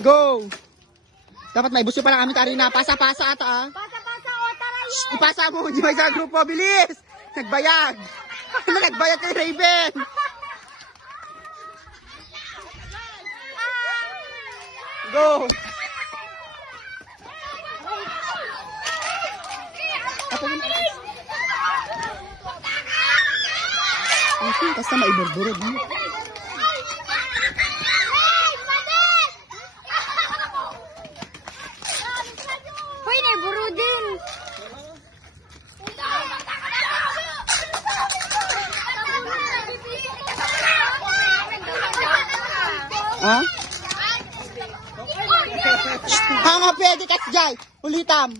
Go! Dapat may buso pa lang kami tari na. Pasa-pasa ata ah. Pasa-pasa o tara yun. Ipasa mo, di ba sa grupo? Bilis! Nagbayag! Ano nagbayag kay Raven? Go! Basta maiburburod mo. Hoy, naiburo din. Ha? Hanga pwede kas jay. Ulitam.